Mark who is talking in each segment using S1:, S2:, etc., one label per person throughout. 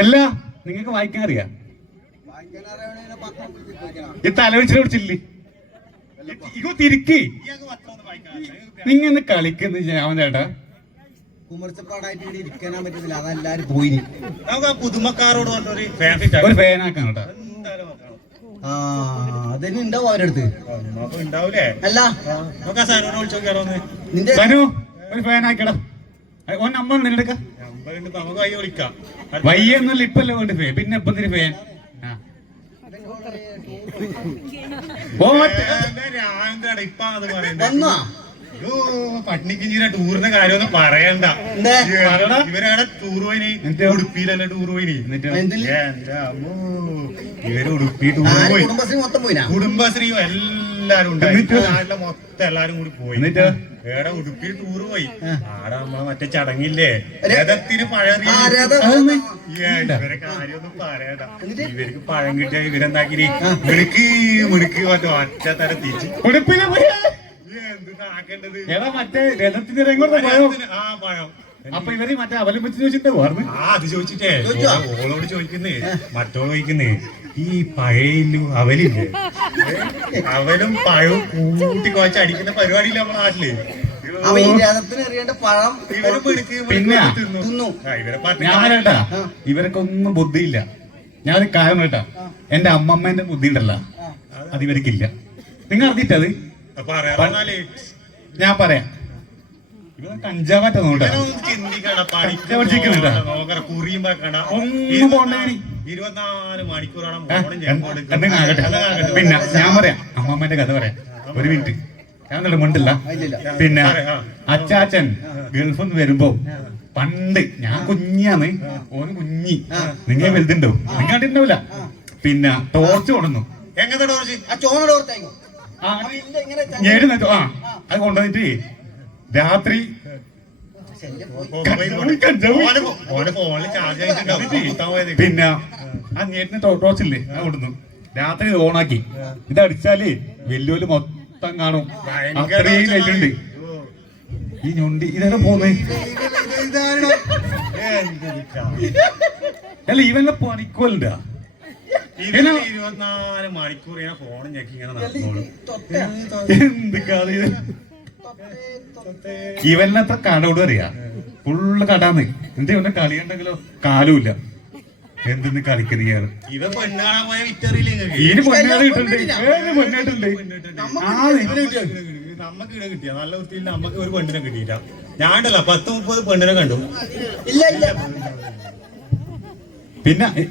S1: അല്ല നിങ്ങൾക്ക് വായിക്കാൻ അറിയാം. ഈ തലവെച്ചിട്ട് പിടിച്ചില്ലേ തിരിക്ക്.
S2: ഒന്നും.
S1: നിങ്ങ കളിക്കുന്ന ഞാൻ ചേട്ടാ
S3: കുമർച്ചപ്പാടായിട്ട് ഇരിക്കാനാ പറ്റുന്നില്ല അതെല്ലാരും പോയി.
S2: നമുക്ക് ആ പുതുമക്കാരോട് പറഞ്ഞൊരു
S1: ഒരു ഫാനാക്കാൻ കേട്ടോ
S3: ആ അതന്നെ ഉണ്ടാവും അവരടുത്ത്
S2: അടുത്ത്. ഉണ്ടാവൂലേ
S3: അല്ല. നിന്റെ
S1: ഒരു ഫാനാക്കടാ ഓൻ നമ്പർ ഉണ്ട് എടുക്ക വയ്യൊന്നുമില്ല ഇപ്പല്ലേ വേണ്ട ഫേ പിന്നെ ഇപ്പൊ എന്തിന് ഫാൻ ആ. ഓ
S2: രാവിലെ ഇപ്പൊ അത് പറയണ്ട
S3: വന്നോ
S2: ഇങ്ങനെ ടൂറിന്റെ കാര്യമൊന്നും പറയണ്ട. ഇവരവിടെ ടൂർ പോയിനി. ഉടുപ്പിയിലല്ല ടൂർ പോയിനി. അമ്മോ. ഇവർ ഉടുപ്പി ടൂർ പോയി.
S3: കുടുംബശ്രീ മൊത്തം പോയിനാ?
S2: കുടുംബശ്രീ എല്ലാരും ഉണ്ട്
S1: എന്നിട്ട്?
S2: നാട്ടിലെ മൊത്തം എല്ലാരും കൂടി പോയി.
S1: എന്നിട്ട്?
S2: വേറെ ഉടുപ്പിൽ ടൂർ പോയി. ആടെ നമ്മളെ മറ്റേ ചടങ്ങില്ലേ? രഥത്തിന് പഴം ഇവരെ കാര്യമൊന്നും പറയണ്ട. ഇവർക്ക് പഴം കിട്ടിയ ഇവരെന്താക്കി മിടുക്ക് മിടുക്ക് മറ്റേ ഒറ്റ തരം തിരിച്ച്
S1: ഉടുപ്പിനെ എടാ മറ്റേ രഥത്തിന്റെ രംഗോട്ട് പോയോ?
S2: ആ പഴം
S1: അപ്പൊ ഇവർ മറ്റേ അവലംബിച്ച് ചോദിച്ചിട്ട് പറഞ്ഞു
S2: ആ അത് ചോദിച്ചിട്ടേ. ഓളോട് ചോദിക്കുന്നേ മറ്റോൾ ചോദിക്കുന്നേ ഈ പഴയിലും അവലില്ലേ? അവലും പഴവും കൂട്ടി കുഴച്ച് അടിക്കുന്ന പരിപാടിയില്ല നമ്മുടെ
S3: നാട്ടിൽ? പഴം
S1: പിന്നെ?
S2: തിന്നു.
S3: തിന്നു.
S2: ആ, ഇവരെ പറഞ്ഞ
S1: ഇവർക്കൊന്നും ബുദ്ധിയില്ല. ഞാനൊരു കാര്യം കേട്ടാ എന്റെ അമ്മമ്മേന്റെ ബുദ്ധി ഉണ്ടല്ലോ അത് ഇവർക്കില്ല. നിങ്ങൾ അറിഞ്ഞിട്ടത് ഞാൻ പറയാം. പിന്നെ ഞാൻ പറയാം. അമ്മാമ്മന്റെ കഥ പറയാം. ഒരു മിനിറ്റ്. ഞാൻ നല്ല മിണ്ടില്ല. പിന്നെ. അച്ചാച്ചൻ ഗൾഫിൽ നിന്ന് വരുമ്പോ പണ്ട് ഞാൻ കുഞ്ഞാന്ന് ഓന് കുഞ്ഞി. നിങ്ങൾ വലുതുണ്ടോ നിങ്ങൾ കണ്ടിട്ടുണ്ടാവില്ല പിന്നെ ടോർച്ച് കൊടുന്നു
S2: എങ്ങനത്തെ ടോർച്ച്
S3: ആ ചോമല ഓർത്തായിക്കോ
S1: ഏഴ് ആ. അത് കൊണ്ടുവന്നിട്ട് രാത്രി പിന്നെ ആ ഞേട്ടിന് ടോർച്ച് ഇല്ലേ? അത് കൊണ്ടുവന്നു. രാത്രി ഇത് ഓണാക്കി. ഇത് അടിച്ചാൽ വെല്ലുവിളി മൊത്തം കാണും. അത്രയും
S2: വെല്ലുണ്ട്
S1: ഈ ഞൊണ്ടി ഇതെല്ലാം പോന്നേ. അല്ല ഇവല്ല പണിക്കോലുണ്ടാ?
S2: ഇരുപത്തിനാല് മണിക്കൂർ ഞാൻ ഫോൺ ഞെക്കി ഇങ്ങനെ നടന്നോളൂ
S1: എന്ത് കളി ഇവനത്ര കടോട് അറിയാ? ഫുള്ള് കടാന്ന്. എന്ത് ഇവന്റെ കളി ഉണ്ടെങ്കിലോ കാലുമില്ല എന്തെന്ന് കളിക്കുന്ന ഇയാൾ?
S2: ഇവ പെണ്ണ് കാണാൻ പോയ വിറ്ററിയില്ല
S1: ഈന് പൊന്നാട് കിട്ടുന്നുണ്ട് ഏത് പൊന്നായിട്ടുണ്ട് നമുക്ക്
S2: നമ്മക്ക് ഇട കിട്ടിയ നല്ല വൃത്തിയിൽ നമ്മക്ക് ഒരു പെണ്ണിനെ കിട്ടിയില്ല. ഞാൻ ഉണ്ടല്ലോ പത്ത് മുപ്പത് പെണ്ണിനെ കണ്ടു.
S3: ഇല്ല ഇല്ല.
S1: പിന്നെ ഏ,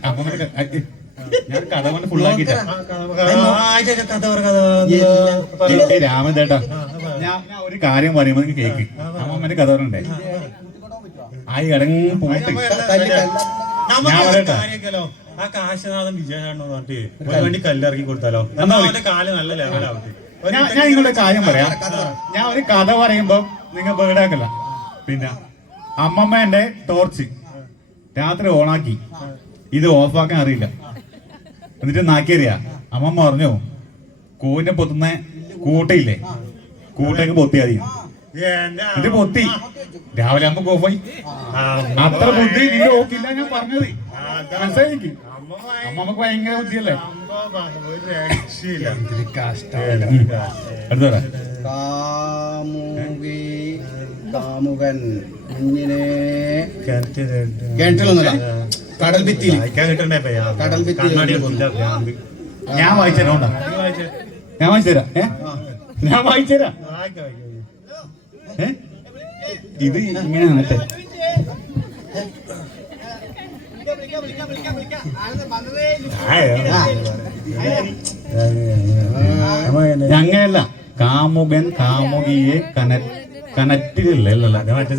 S1: ഞാൻ കഥ കൊണ്ട് ഫുള്ളാക്കിട്ടാ
S2: പറ.
S1: രാമദേട്ടാ ഞാൻ ഞാൻ ഒരു കാര്യം പറയുമ്പോ നിങ്ങൾ കേക്ക് അമ്മമ്മന്റെ കഥ പറഞ്ഞേ ആ ഇടങ്ങി
S2: പോയിട്ട് ആ കാശനാഥൻ വിജയനാണെന്ന് പറഞ്ഞിട്ട് ഒരു വണ്ടി കല്ലിറക്കി കൊടുത്താലോ
S1: എന്നാ
S2: അവന്റെ കാൽ നല്ല ലെവലാവട്ടെ
S1: ഞാൻ ഞാൻ നിങ്ങളുടെ കാര്യം പറയാം ഞാൻ ഒരു കഥ പറയുമ്പോ നിങ്ങൾ ബേഡാക്കല്ല പിന്നെ അമ്മമ്മേന്റെ ടോർച്ച് രാത്രി ഓണാക്കി ഇത് ഓഫാക്കാൻ അറിയില്ല എന്നിട്ട് നാക്കേറിയ അമ്മമ്മ പറഞ്ഞു കൂവിനെ പൊത്തുന്ന കൂട്ടയില്ലേ? കൂട്ടേക്ക് പൊത്തി അതി
S2: എന്റെ
S1: ഇത് പൊത്തി. രാവിലെ അമ്മ കോഫായി
S2: ആ,
S1: അത്ര ബുദ്ധി നീ നോക്കില്ല ഞാൻ പറഞ്ഞത്. മനസ്സിലായി അമ്മമ്മക്ക് ഭയങ്കര ബുദ്ധിയല്ലേ?
S2: കേട്ടില്ല
S1: അടുത്ത
S3: കാമുകൻ കുഞ്ഞിനെ കിണറ്റിലൊന്നുമില്ല. കടൽ ഭിത്തിയിൽ കടൽ ഭിത്തി.
S1: ഞാൻ വായിച്ചേരാ
S2: നീ വായിച്ചേ?
S1: ഞാൻ വായിച്ചുതരാം ഏ? ഞാൻ വായിച്ചുതരാം ഇത് ഇങ്ങനെയാണ് കേട്ടെ അങ്ങനെയല്ല. കാമുകൻ കാമുകിയെ കന കനറ്റിലല്ലേ
S2: മറ്റേ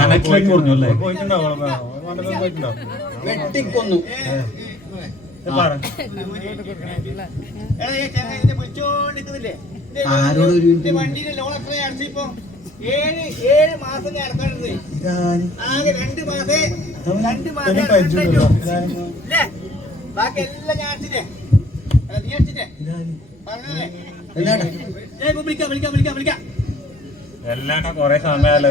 S1: കനറ്റിലേക്ക് പറഞ്ഞു അല്ലേ
S2: പോയിട്ടുണ്ടാവും,
S3: വെട്ടിക്കൊന്നു. ആരോട് ഒരു മിനിറ്റ്?
S4: വണ്ടിയുടെ ലോൺ അടച്ചിപ്പോ ഏഴ് ഏഴ് മാസം ആകെ രണ്ട് മാസേ രണ്ട് മാസം. ബാക്കി എല്ലാം ഞാൻ അടച്ചിട്ടേ അല്ല, നീ അടച്ചിട്ടേ പറഞ്ഞതല്ലേ?
S3: എന്നാട്ടെ
S4: ഏയ് ഇപ്പൊ വിളിക്കാം വിളിക്കാം വിളിക്കാം വിളിക്കാം.
S2: എല്ലാട്ടാ കൊറേ സമയമല്ലോ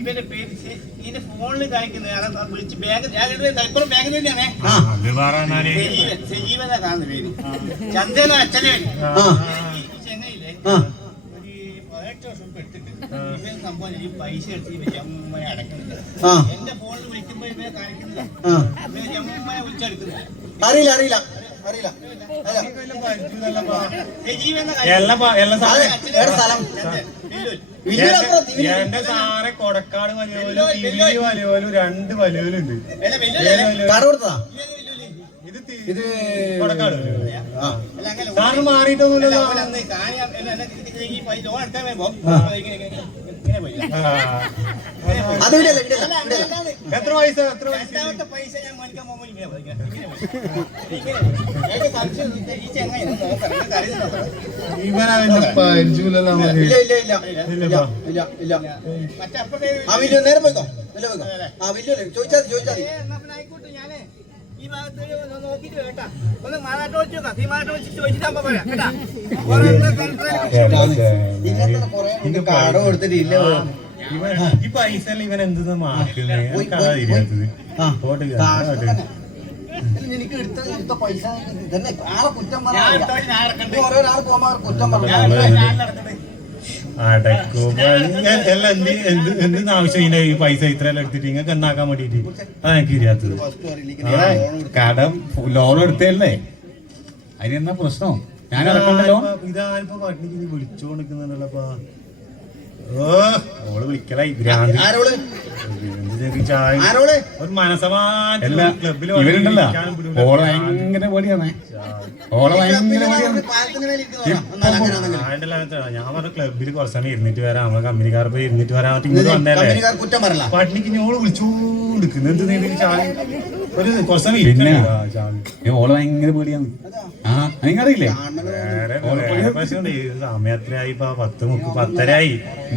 S4: ഇവന്റെ പേര് ഇതിന്റെ ഫോണിൽ കാണിക്കുന്ന വിളിച്ച് ബാഗ് തന്നെയാണേ. സജീവൻ സജീവനാ കാണുന്ന പേര്. ചന്ദന അച്ഛനെ. ചെന്നൈയിലെ ഒരു പതിനെട്ട് വർഷം എടുത്തിട്ട് ഇവൻ സംഭവം ഈ പൈസ എടുത്ത് ഇവ ജമ്മുമ്മയെ അടക്കുന്നില്ല എന്റെ ഫോണിൽ വിളിക്കുമ്പോ ഇവനെ കാണിക്കുന്നില്ല. ജമ്മുമ്മയെ വിളിച്ചെടുക്കുന്നില്ല.
S3: അറിയില്ല അറിയില്ല.
S2: എന്റെ- സാറെ കൊടക്കാട് വലിയോലും തിരുവി വലിയോലും രണ്ട് വലിയോലുണ്ട് ഇത് തി-
S3: ഇത്
S2: കൊടക്കാട്. സാറിന് മാറിയിട്ടൊന്നുമില്ലല്ലോ.
S3: അത്
S2: എത്ര പൈസ എത്ര പൈസ?
S4: പൈസ ഞാൻ മേടിക്കാൻ
S3: ചോദിച്ചാൽ മതി ചോദിച്ചാൽ
S4: ഏ,
S3: മതി
S4: എന്നാ പിന്നെ ആയിക്കോട്ടെ. ഞാനേ ഈ ഭാഗത്ത് നോക്കിയിട്ട് കേട്ടാ. ഒന്ന് മാനാട്ട് വിളിച്ച് നോക്കാം. ഈ മാനാട്ട് വിളിച്ച് ചോദിച്ചിട്ടാകുമ്പോ പറയാം. കേട്ടാ?
S3: ഇങ്ങനത്തെ കുറെ കാർഡ് കൊടുത്തിട്ടില്ല
S2: ഇവൻ ഈ പൈസ ഇവൻ എന്ത്
S3: തന്നെ. എനിക്ക് എടുത്ത എടുത്ത പൈസ തന്നെ. ആളെ കുറ്റം
S4: ഇറക്കണ്ട്.
S3: ഓരോരാൾ പോകുമ്പോൾ കുറ്റം
S4: ഞാൻ
S2: എല്ലാം എന്ത് എന്ത് എന്തിന് ആവശ്യം ഇതിന്റെ ഈ പൈസ ഇത്രയെല്ലാം എടുത്തിട്ട് ഇങ്ങനെ എന്നാക്കാൻ വേണ്ടിട്ട് അതാ എനിക്ക് ഇരിയാത്തത്.
S1: കടം ലോൺ എടുത്തല്ലേ അതിനെന്താ പ്രശ്നം? ഞാൻ ഇറക്കണ്ടല്ലോ
S2: ഇതാരിപ്പോ പട്ടിണിക്ക് നീ വിളിച്ചോണ്ടിരിക്കുന്നുണ്ടല്ലപ്പാ ഓ ഓൾ വിളിക്കലായി. ഭ്രാന്ത്
S1: ഇവരുണ്ടല്ലോ. ഓളെ ഭയങ്കര പടിയാണേ. ഓളെ ഭയങ്കര പടിയാണ്.
S3: പാലത്തിന് മേലെ
S2: ഞാൻ പറഞ്ഞ ക്ലബിൽ കുറച്ച് സമയം ഇരുന്നിട്ട് വരാം. നമ്മളെ കമ്പനിക്കാർ പോയി ഇരുന്നിട്ട് വരാൻ പറ്റും ഇങ്ങോട്ട് വന്നല്ലേ? പട്ടിണിക്ക് ഞോൾ വിളിച്ചോണ്ടിരിക്കുന്നു. എന്ത് ഒരു കുറച്ച് സമയം
S1: പിന്നെ? ഓളെ ഭയങ്കര പേടിയാണ്. ആ നിങ്ങറിയില്ലേ
S2: വേറെ വേറെ പ്രശ്നമുണ്ട്. ഈ സമയം എത്രയായി? ഇപ്പൊ പത്ത്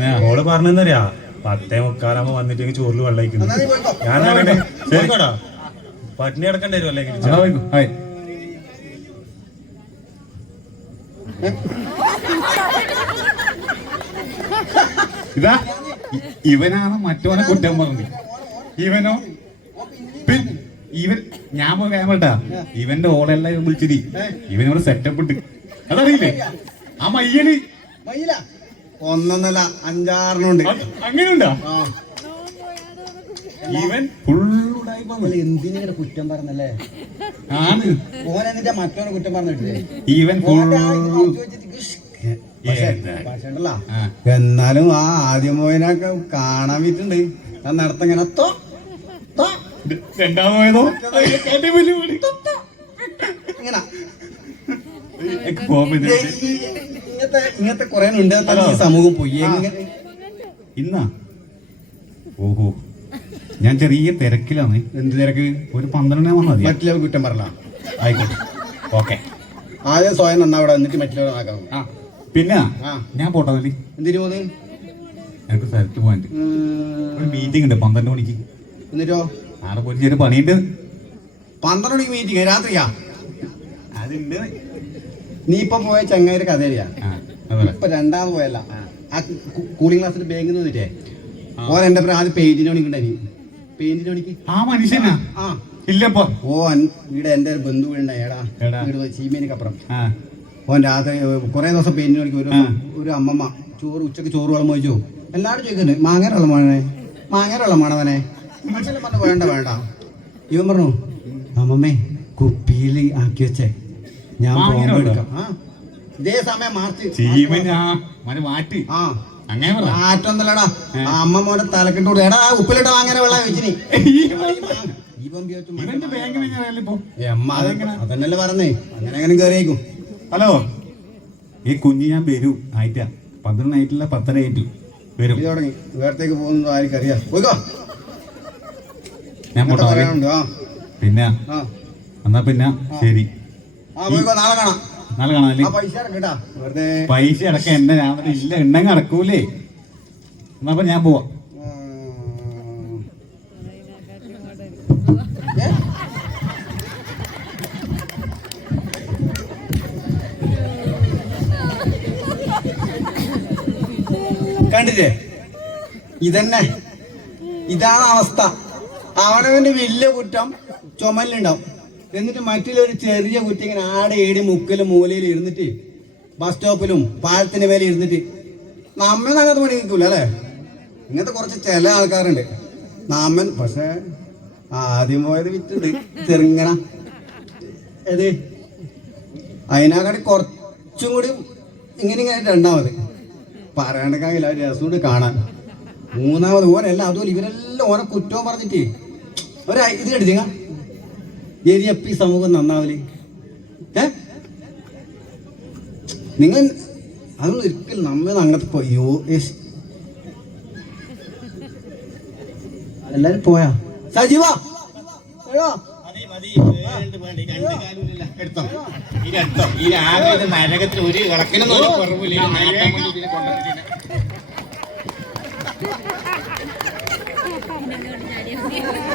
S1: ആ.
S2: ഓൾ പറഞ്ഞെന്നറിയാ. പത്തേ മുക്കാലാകുമ്പോ വന്നിട്ട് ചോറിൽ വെള്ളം നോക്കട്ടെ ശരിക്കോടാ പട്ടിണി കിടക്കേണ്ടി വരും അല്ലെങ്കിൽ.
S1: ഇതാ ഇവനാണ് മറ്റവനെ കുറ്റം പറഞ്ഞു ഇവനോ? പിൻ- ഇവൻ ഞാൻ പോയി ക്യാമറട്ടാ ഇവന്റെ ഓളെല്ലാം ഇവൻ വിളിച്ചിരി. ഇവനോട് സെറ്റപ്പ് ഇട്ട്. അതറിയില്ലേ? ആ മയ്യൽ.
S3: മയില ഒന്നൊന്നല്ല അഞ്ചാറിനുണ്ട്
S1: അങ്ങനെയുണ്ടാ? ഇവൻ
S3: എന്തിനിങ്ങനെ കുറ്റം പറഞ്ഞല്ലേ?
S1: ആണ്.
S3: ഓൻ എന്നിട്ട് മറ്റോനെ കുറ്റം പറഞ്ഞിട്ടില്ലേ
S1: ഇവൻ.
S3: എന്നാലും ആ ആദ്യം പോയനൊക്കെ കാണാൻ വിട്ടുണ്ട് ആ നടത്തങ്ങനെ
S1: രണ്ടാമതോ.
S3: ഇങ്ങനെ. ഇങ്ങനത്തെ ഇങ്ങനത്തെ കുറെ ഉണ്ട്. ഈ സമൂഹം പോയി.
S1: ഇന്നാ? ഓഹോ. ഞാൻ ചെറിയ തിരക്കിലാണ്.
S3: എന്ത് തിരക്ക്?
S1: ഒരു പന്ത്രണ്ടേ വന്നാൽ മതി.
S3: മറ്റുള്ളവർ കുറ്റം പറഞ്ഞ.
S1: ആയിക്കോട്ടെ. ഓക്കെ.
S3: ആദ്യം സ്വയം നന്നാവിടെ എന്നിട്ട് മറ്റുള്ളവർ ആക്കാം
S1: ആ. പിന്നെ ഞാൻ പോട്ടെ നല്ലി
S3: എന്തിനു പോന്ന്?
S1: എനിക്ക് സ്ഥലത്ത് പോകാൻ ഒരു മീറ്റിംഗ് ഉണ്ട്. പന്ത്രണ്ട് മണിക്ക്.
S3: എന്നിട്ടോ?
S1: ആടെ പോയി ചെറിയ പണിയുണ്ട്.
S3: പന്ത്രണ്ട് മണിക്ക് മീറ്റിംഗ് രാത്രിയാ?
S1: അതുണ്ട്.
S3: നീ ഇപ്പൊ പോയ ചങ്ങായിയുടെ
S1: കഥയില്ല
S3: ഇപ്പൊ രണ്ടാമത് പോയല്ല ആ. കൂളിംഗ് ക്ലാസ്സിൽ ബാങ്കിൽ നിന്നിട്ടേ ഓൻ എന്റെ പ്രാ ആദ്യം പെയിന്റിന് പണിക്കുണ്ടായി പെയിന്റിന് പണിക്ക്
S1: ആ മനുഷ്യനാ?
S3: ആ.
S1: ഇല്ലപ്പോ.
S3: ഓൻ ഇവിടെ എന്റെ ഒരു ബന്ധു വീടുണ്ടായി എടാ
S1: എടാ.
S3: വീട് ചീമേനിക്കപ്പുറം
S1: അപ്പുറം.
S3: ഓൻ രാത്രി കുറെ ദിവസം പെയിന്റിന് പണിക്ക് ഒരു. ഒരു അമ്മമ്മ ചോറ് ഉച്ചയ്ക്ക് ചോറ് വെള്ളം ചോദിച്ചു എല്ലാവരും ചോദിക്കുന്നുണ്ട് മാങ്ങര വെള്ളമാണേ മാങ്ങര വെള്ളമാണവനെ മനുഷ്യനെ പറഞ്ഞു വേണ്ട വേണ്ട. ഇവൻ പറഞ്ഞു അമ്മമ്മേ കുപ്പിയിൽ ആക്കി വെച്ചേ. ഞാൻ എടുക്കാം. ആ. ഇതേ സമയം മാർച്ച്
S1: മാറ്റി
S3: ആ
S1: അങ്ങനെ
S3: മാറ്റൊന്നല്ലടാ അമ്മ മോനെ തലക്കിട്ട് കൊടു. എടാ ഉപ്പിലിട്ട വാങ്ങനെ വെള്ളം അത് അതന്നല്ലേ പറഞ്ഞേ. അങ്ങനെ അങ്ങനെ കയറിയേക്കും
S1: ഹലോ. ഈ കുഞ്ഞ് ഞാൻ വരൂ. ആയിട്ടാ. പന്ത്രണ്ട് ആയിട്ടില്ല പത്തര ആയിട്ടു വരും.
S3: തുടങ്ങി. വേറത്തേക്ക് പോകുന്നത് ആർക്കും അറിയാം പോയിക്കോ.
S1: ഞാൻ പോട്ടോ പിന്നെ? എന്നാ പിന്നെ? ശരി.
S3: ആ പോയിക്കോ. നാളെ കാണാം.
S1: നാളെ കാണാല്ലേ
S3: പൈസ
S1: അടക്ക എന്റെ ഞാൻ ഇല്ല എണ്ണങ്ങ അടക്കൂലേ. എന്നാ ഞാൻ പോവാ.
S3: കണ്ടില്ലേ? ഇതന്നെ. ഇതാണ് അവസ്ഥ. അവനവന്റെ വലിയ കുറ്റം ചുമലിലുണ്ടാവും. എന്നിട്ട് മറ്റുള്ളൊരു ചെറിയ കുറ്റി ഇങ്ങനെ ആടെ ഏടി മുക്കിലും മൂലയിലും ഇരുന്നിട്ട് ബസ് സ്റ്റോപ്പിലും പാലത്തിന്റെ മേലെ ഇരുന്നിട്ട് നമ്മൾ അങ്ങനത്തെ പണി നിൽക്കൂല അല്ലേ? ഇങ്ങനത്തെ കുറച്ച് ചില ആൾക്കാരുണ്ട്. നമ്മൻ പക്ഷേ ആദ്യം പോയത് വിറ്റുണ്ട് ചെറുങ്ങന. ഏത്? അതിനകടി കുറച്ചും കൂടി ഇങ്ങനെ ഇങ്ങനെ രണ്ടാമത്. പറയാണ്ടക്കാകില്ല ആ രസം കൂടി കാണാൻ. മൂന്നാമത് ഓരല്ല അതുപോലെ ഇവരെല്ലാം ഓനെ കുറ്റവും പറഞ്ഞിട്ട് ഒരു ഇത് കണ്ടില്ല എരിയപ്പി സമൂഹം നന്നാവില്ലേ ഏ? നിങ്ങൾ അതൊന്നും ഒരിക്കലും നമ്മൾ അങ്ങനത്തെ പോയോ? എല്ലാരും പോയാ? സജീവ!
S4: ഈ ഈ ഈ നരകത്തിൽ ഒരു ഇളക്കിനൊന്നും ഒരു കുറവില്ല ഈ